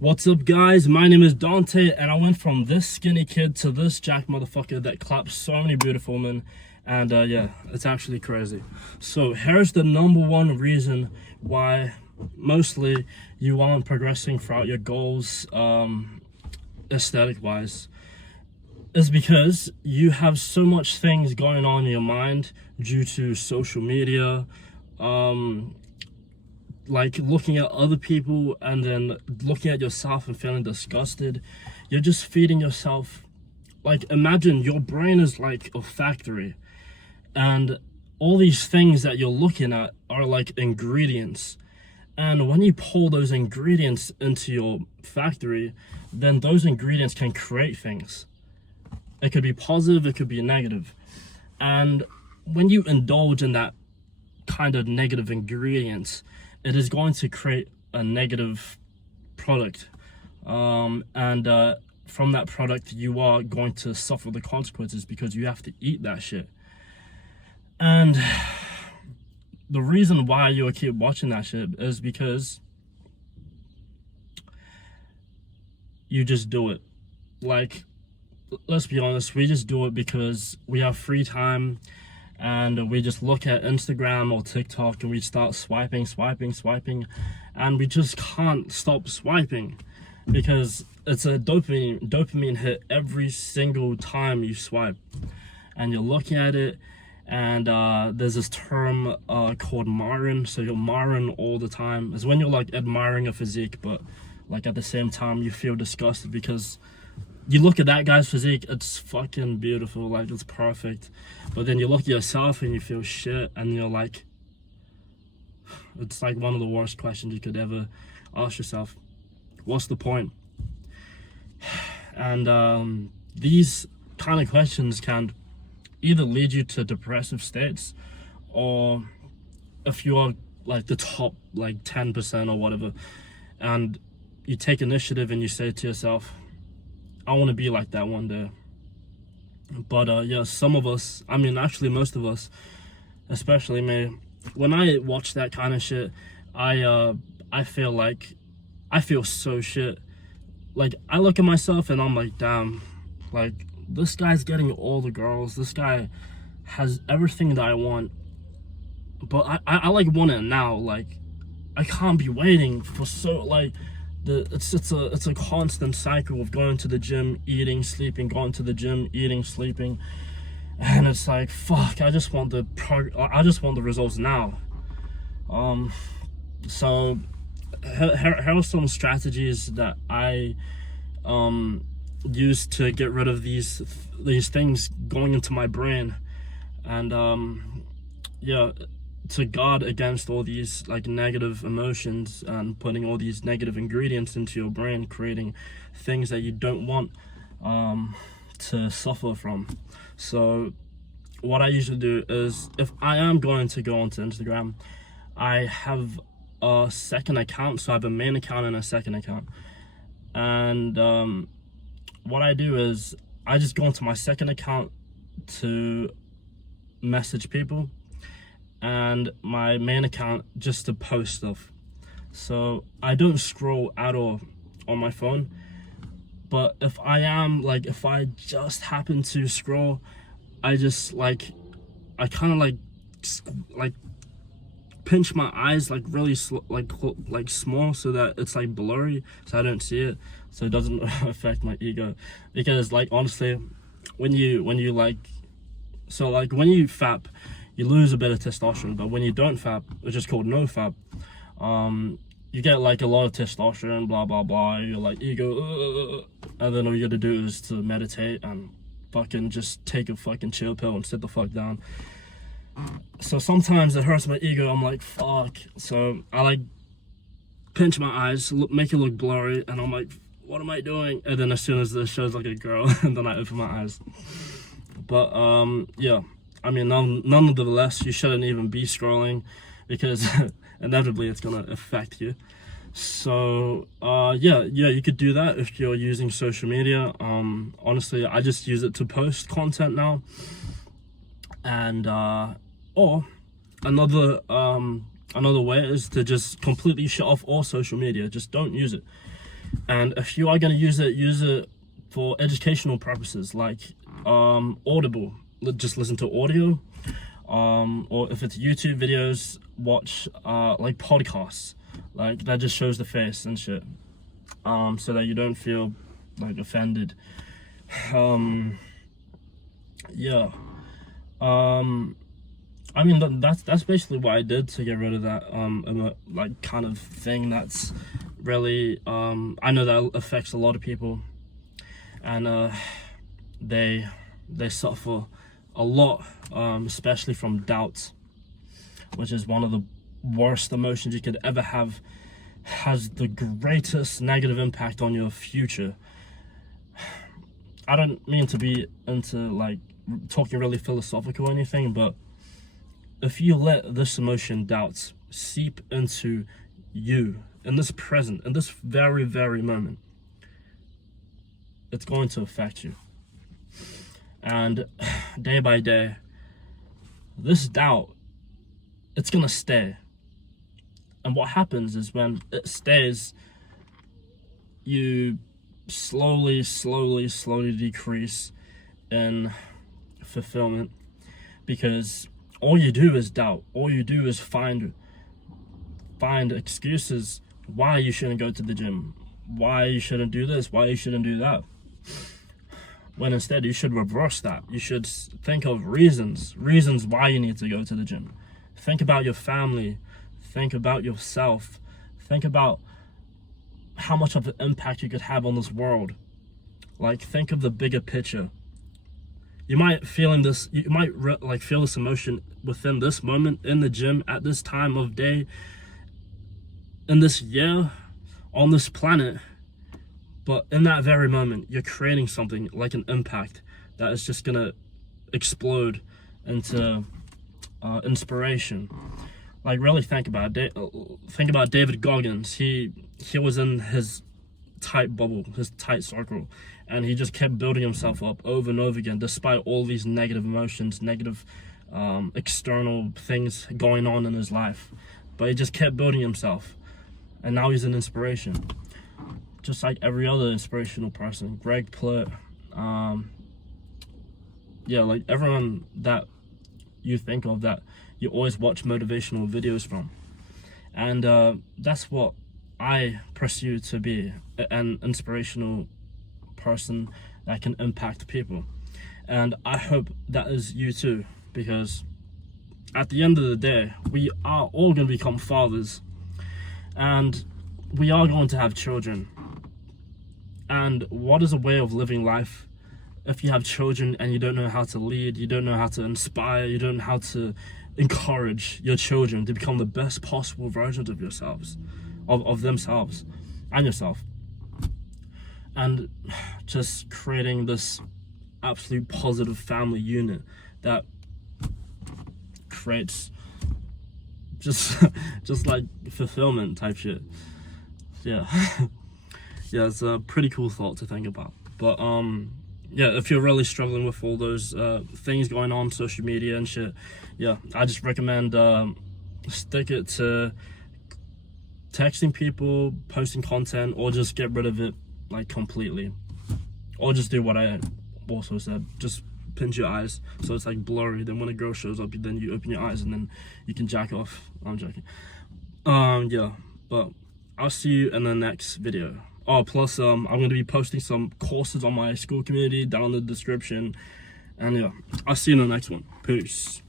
What's up, guys? My name is Dante, and I went from this skinny kid to this jack motherfucker that claps so many beautiful women. And yeah, it's actually crazy. So here's the number one reason why mostly you aren't progressing throughout your goals, aesthetic wise, is because you have so much things going on in your mind due to social media, like looking at other people and then looking at yourself and feeling disgusted. You're just feeding yourself. Like, imagine your brain is like a factory, and all these things that you're looking at are like ingredients. And when you pour those ingredients into your factory, then those ingredients can create things. It could be positive, it could be negative. And when you indulge in that kind of negative ingredients, it is going to create a negative product. From that product, you are going to suffer the consequences because you have to eat that shit. And the reason why you will keep watching that shit is because you just do it. Like, let's be honest, we just do it because we have free time and we just look at Instagram or TikTok and we start swiping, and we just can't stop swiping because it's a dopamine hit every single time you swipe. And you're looking at it, and there's this term called admiring. So you're admiring all the time. It's when you're like admiring a physique, but like at the same time you feel disgusted because you look at that guy's physique, it's fucking beautiful, like it's perfect. But then you look at yourself and you feel shit, and you're like, it's like one of the worst questions you could ever ask yourself. What's the point? And these kind of questions can either lead you to depressive states, or if you are like the top like 10% or whatever, and you take initiative and you say to yourself, I want to be like that one day. But yeah, some of us, I mean actually most of us, especially me, when I watch that kind of shit, I feel so shit. Like, I look at myself and I'm like, damn, like this guy's getting all the girls, this guy has everything that I want, but I like want it now. Like, I can't be waiting for so like it's a constant cycle of going to the gym, eating, sleeping, going to the gym, eating, sleeping, and it's like, fuck, I just want the results now. So here are some strategies that I use to get rid of these things going into my brain, and yeah, to guard against all these like negative emotions and putting all these negative ingredients into your brain, creating things that you don't want to suffer from. So what I usually do is, if I am going to go onto Instagram, I have a second account. So I have a main account and a second account, and what I do is I just go onto my second account to message people, and my main account just to post stuff. So I don't scroll at all on my phone. But if I just happen to scroll, I just like, I kind of like pinch my eyes like really like small, so that it's like blurry, so I don't see it, so it doesn't affect my ego. Because like, honestly, when you like, so like when you fap, you lose a bit of testosterone, but when you don't fap, which is called no fap, you get like a lot of testosterone, blah blah blah. You're like ego, and then all you gotta do is to meditate and fucking just take a fucking chill pill and sit the fuck down. So sometimes it hurts my ego. I'm like, fuck. So I like pinch my eyes, make it look blurry, and I'm like, what am I doing? And then as soon as this shows like a girl, and then I open my eyes. But yeah, I mean, nonetheless, you shouldn't even be scrolling, because inevitably it's gonna affect you. So yeah, you could do that if you're using social media. Honestly, I just use it to post content now. And or another way is to just completely shut off all social media. Just don't use it. And if you are going to use it for educational purposes, like Audible, just listen to audio, or if it's YouTube videos, watch like podcasts, like that just shows the face and shit, so that you don't feel like offended. Yeah. I mean, that's basically what I did to get rid of that like kind of thing that's really I know that affects a lot of people, and they suffer a lot, especially from doubt, which is one of the worst emotions you could ever have. Has the greatest negative impact on your future. I don't mean to be into like talking really philosophical or anything, but if you let this emotion, doubts, seep into you in this present, in this very, very moment, it's going to affect you. And day by day, this doubt, it's gonna stay. And what happens is when it stays, you slowly decrease in fulfillment, because all you do is doubt. All you do is find excuses why you shouldn't go to the gym, why you shouldn't do this, why you shouldn't do that. When instead you should reverse that. You should think of reasons why you need to go to the gym. Think about your family, think about yourself, think about how much of an impact you could have on this world. Like, think of the bigger picture. You might feel this emotion within this moment in the gym at this time of day, in this year, on this planet, but in that very moment, you're creating something like an impact that is just gonna explode into inspiration. Like, really think about it. Think about David Goggins. He was in his tight bubble, his tight circle, and he just kept building himself up over and over again, despite all these negative emotions, negative external things going on in his life. But he just kept building himself, and now he's an inspiration, just like every other inspirational person. Greg Plitt, yeah, like everyone that you think of that you always watch motivational videos from. And that's what I pursue to be, an inspirational person that can impact people. And I hope that is you too, because at the end of the day, we are all going to become fathers, and we are going to have children. And what is a way of living life if you have children and you don't know how to lead, you don't know how to inspire, you don't know how to encourage your children to become the best possible versions of yourselves, of themselves and yourself, and just creating this absolute positive family unit that creates just like fulfillment type shit. Yeah. Yeah, it's a pretty cool thought to think about. But yeah, if you're really struggling with all those things going on social media and shit, yeah, I just recommend stick it to texting people, posting content, or just get rid of it like completely, or just do what I also said, just pinch your eyes so it's like blurry. Then when a girl shows up, then you open your eyes and then you can jack off. I'm joking. Yeah, but I'll see you in the next video. Oh, plus I'm going to be posting some courses on my school community down in the description. And yeah, I'll see you in the next one. Peace.